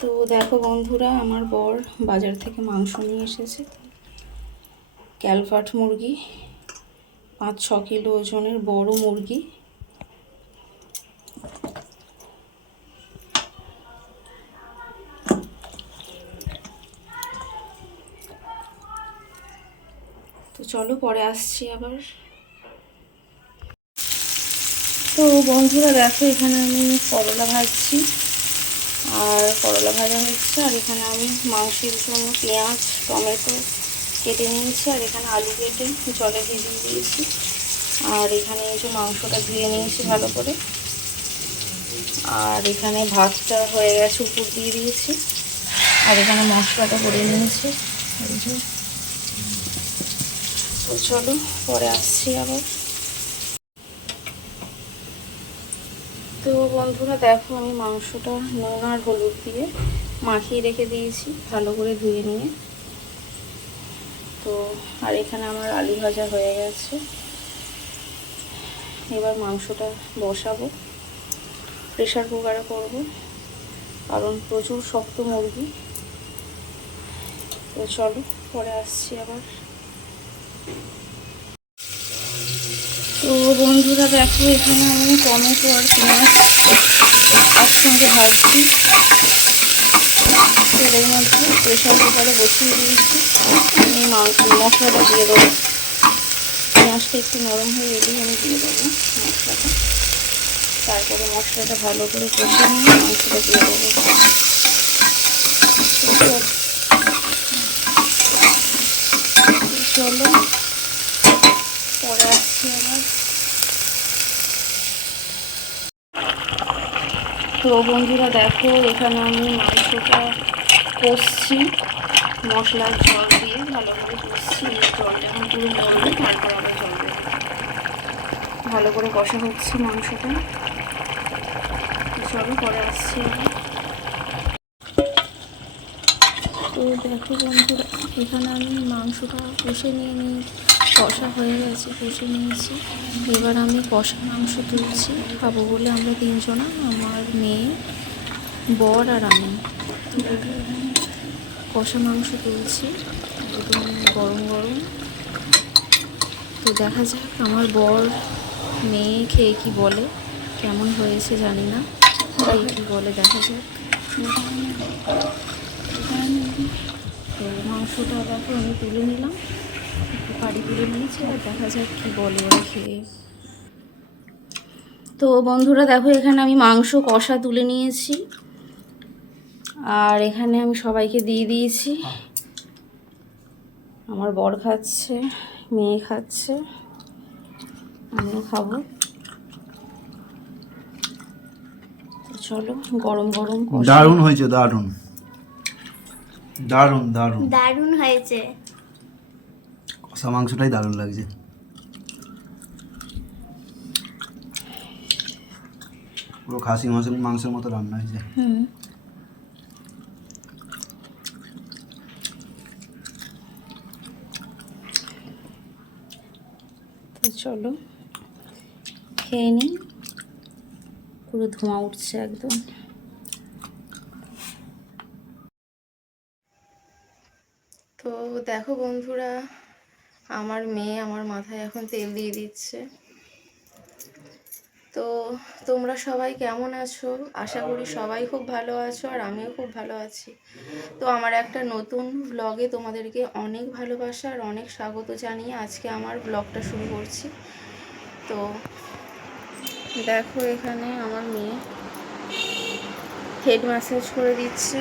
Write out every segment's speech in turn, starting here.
তো দেখো বন্ধুরা, আমার বর বাজার থেকে মাংস নিয়ে এসেছে। ক্যালফাট মুরগি, 5-6 কিলো ওজনের বড় মুরগি। তো চলো পরে আসছি আবার। তো বন্ধুরা দেখো, এখানে আমি করলা ভাজছি, আর করলা ভাজা হচ্ছে। আর এখানে আমি মাংসের জন্য পেঁয়াজ টমেটো কেটে নিয়েছি, আর এখানে আলু কেটে জলে ভিজিয়ে দিয়েছি। আর এখানে এই যে মাংসটা ধুয়ে নিয়েছি ভালো করে। আর এখানে ভাতটা হয়ে গেছে, উপর দিয়ে দিয়েছি। আর এখানে মশলাটা করে নিয়েছি। এই যে, তো চলো পরে আসছি আবার। তো বন্ধুরা দেখো, আমি মাংসটা নুন আর হলুদ দিয়ে মাখিয়ে রেখে দিয়েছি ভালো করে ধুয়ে নিয়ে। তো আর এখানে আমার আলু ভাজা হয়ে গেছে। এবার মাংসটা বসাবো, প্রেশার কুকারে করব, কারণ প্রচুর শক্ত মুরগি। তো চলো পরে আসছি আবার। তো বন্ধুরা দেখো, এখানে আমি টমেটো আর পেঁয়াজ একসঙ্গে ভাজছি তেলের মধ্যে। প্রেশার কুকারে বসিয়ে দিয়েছি। আমি মশলাটা দিয়ে দেবো। পেঁয়াজটা একটু নরম হয়ে এলেই আমি দিয়ে দেবো মশলাটা। তারপরে মশলাটা ভালো করে কষে নিয়ে মাংসটা দিয়ে দেবো। চলো পরে আসছি আবার। তো বন্ধুরা দেখো, এখানে আমি মাংসটা কষছি মশলার জল দিয়ে, ভালো করে কষছি। জল যখন পুরো মরবে তারপর আবার জল দেবো। ভালো করে কষা হচ্ছে মাংসটা। চলো পরে আসছি আবার। তো দেখো বন্ধুরা, এখানে আমি মাংসটা কষে কষা হয়ে গেছে, কষে নিয়েছি। এবার আমি কষা মাংস তুলছি, খাবো বলে আমরা 3 জনা, আমার মেয়ে, বর আর আমি। তো কষা মাংস তুলছি একদম গরম গরম। তো দেখা যাক আমার বর মেয়ে খেয়ে কি বলে, কেমন হয়েছে জানি না, খেয়ে কি বলে দেখা যাক। তো মাংসটা দেখো আমি তুলে নিলাম, একটু পাড়ি তুলে নিয়েছি। আর দেখা যাক কি বলে ওরা খেয়ে। তো বন্ধুরা দেখো, এখানে আমি মাংস কষা তুলে নিয়েছি, আর এখানে আমি সবাইকে দিয়ে দিয়েছি। আমার বর খাচ্ছে, মেয়ে খাচ্ছে, আমিও খাবো। তো চলো, গরম গরম দারুণ হয়েছে, দারুণ দারুণ দারুণ দারুণ হয়েছে। কষা মাংসটাই দারুণ লাগছে। পুরো খাসি মাংসের মতো রান্না হয়েছে। তো চলো খেয়ে নিই, পুরো ধোঁয়া উঠছে একদম। তো দেখো বন্ধুরা, আমার মেয়ে আমার মাথায় এখন তেল দিয়ে দিচ্ছে। তো তোমরা সবাই কেমন আছো? আশা করি সবাই খুব ভালো আছো, আর আমিও খুব ভালো আছি। তো আমার একটা নতুন ব্লগে তোমাদেরকে অনেক ভালোবাসা আর অনেক স্বাগত জানিয়ে আজকে আমার ব্লগটা শুরু করছি। তো দেখো, এখানে আমার মেয়ে হেড ম্যাসাজ করে দিচ্ছে,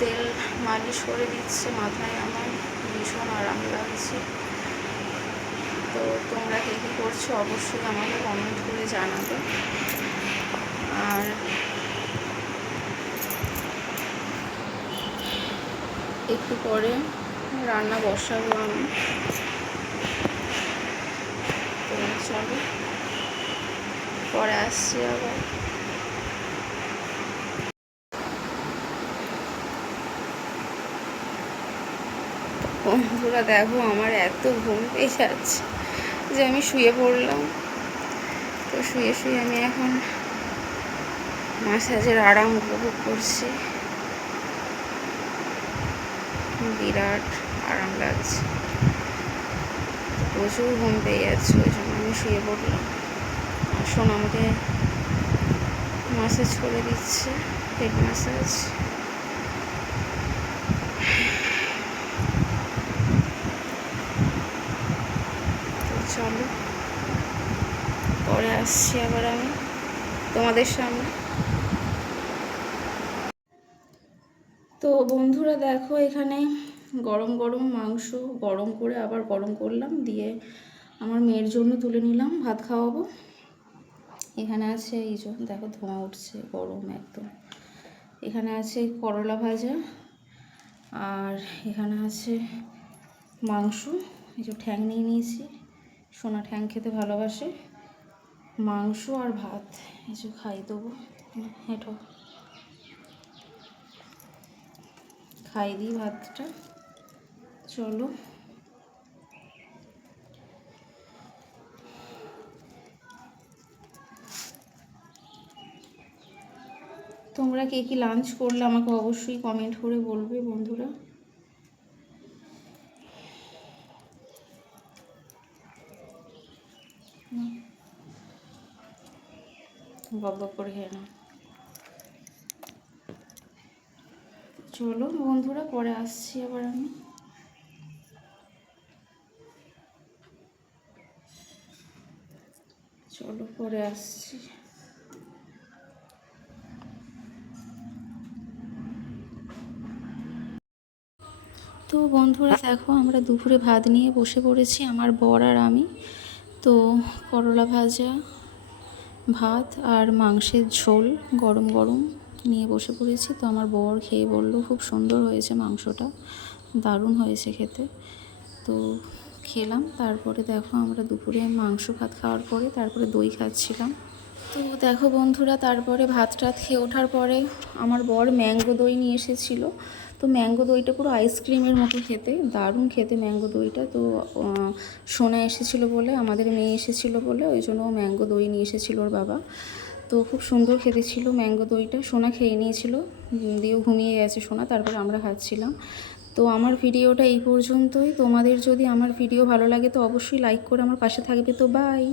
তেল মালিশ করে দিচ্ছে মাথায়। আমার ভীষণ আরাম লাগছে। তো তোমরা কে কী করছো অবশ্যই আমাকে কমেন্ট করে জানাবে। আর একটু পরে রান্না বসাবো আমি। তো চলো পরে আসছি আবার। বন্ধুরা দেখো, আমার এত ঘুম পেয়ে যাচ্ছে যে আমি শুয়ে পড়লাম। তো শুয়ে শুয়ে আমি এখন ম্যাসাজের আরাম উপভোগ করছি। বিরাট আরাম লাগছে, প্রচুর ঘুম পেয়ে যাচ্ছে, ওই জন্য আমি শুয়ে পড়লাম। আসুন আমাকে ম্যাসাজ করে দিচ্ছে, হেড ম্যাসাজ। তো চলো, পরে আসছি আবার আমি তোমাদের সামনে। তো বন্ধুরা দেখো, এখানে গরম গরম মাংস গরম করে আবার গরম করলাম, দিয়ে আমার মেয়ের জন্য তুলে নিলাম, ভাত খাওয়াবো। এখানে আছে এই যে দেখো ধোঁয়া উঠছে, গরম একদম। এখানে আছে করলা ভাজা, আর এখানে আছে মাংস, এই যে ঠ্যাং নিয়ে নিয়েছি, সোনা ঠ্যাং খেতে ভালোবাসে। মাংস আর ভাত এই যে খাই দেবো, হেঁটো খাই দিই ভাতটা। চলো, তোমরা কে কি লাঞ্চ করলে আমাকে অবশ্যই কমেন্ট করে বলবে বন্ধুরা। বক করে খেয়ে নাও। চলো বন্ধুরা, পরে আসছি আবার আমি। চলো পরে আসছি। তো বন্ধুরা দেখো, আমরা দুপুরে ভাত নিয়ে বসে পড়েছি, আমার বর আর আমি। তো করলা ভাজা, ভাত আর মাংসের ঝোল গরম গরম নিয়ে বসে পড়েছি। তো আমার বর খেয়ে বলল খুব সুন্দর হয়েছে মাংসটা, দারুণ হয়েছে খেতে। তো খেলাম। তারপরে দেখো, আমরা দুপুরে মাংস ভাত খাওয়ার পরে তারপরে দই খাচ্ছিলাম। তো দেখো বন্ধুরা, তারপরে ভাত টাত খেয়ে ওঠার পরে আমার বর ম্যাঙ্গো দই নিয়ে এসেছিলো। তো ম্যাঙ্গো দইটা পুরো আইসক্রিমের মতো খেতে, দারুণ খেতে ম্যাঙ্গো দইটা। তো সোনা এসেছিলো বলে, আমাদের মেয়ে এসেছিলো বলে, ওই জন্য ও ম্যাঙ্গো দই নিয়ে এসেছিলো ওর বাবা। তো খুব সুন্দর খেতে ছিল ম্যাঙ্গো দইটা। সোনা খেয়ে নিয়েছিল, দিয়েও ঘুমিয়ে গেছে সোনা, তারপরে আমরা খাচ্ছিলাম। তো আমার ভিডিওটা এই পর্যন্তই। তোমাদের যদি আমার ভিডিও ভালো লাগে তো অবশ্যই লাইক করে আমার পাশে থাকবে। তো বাই।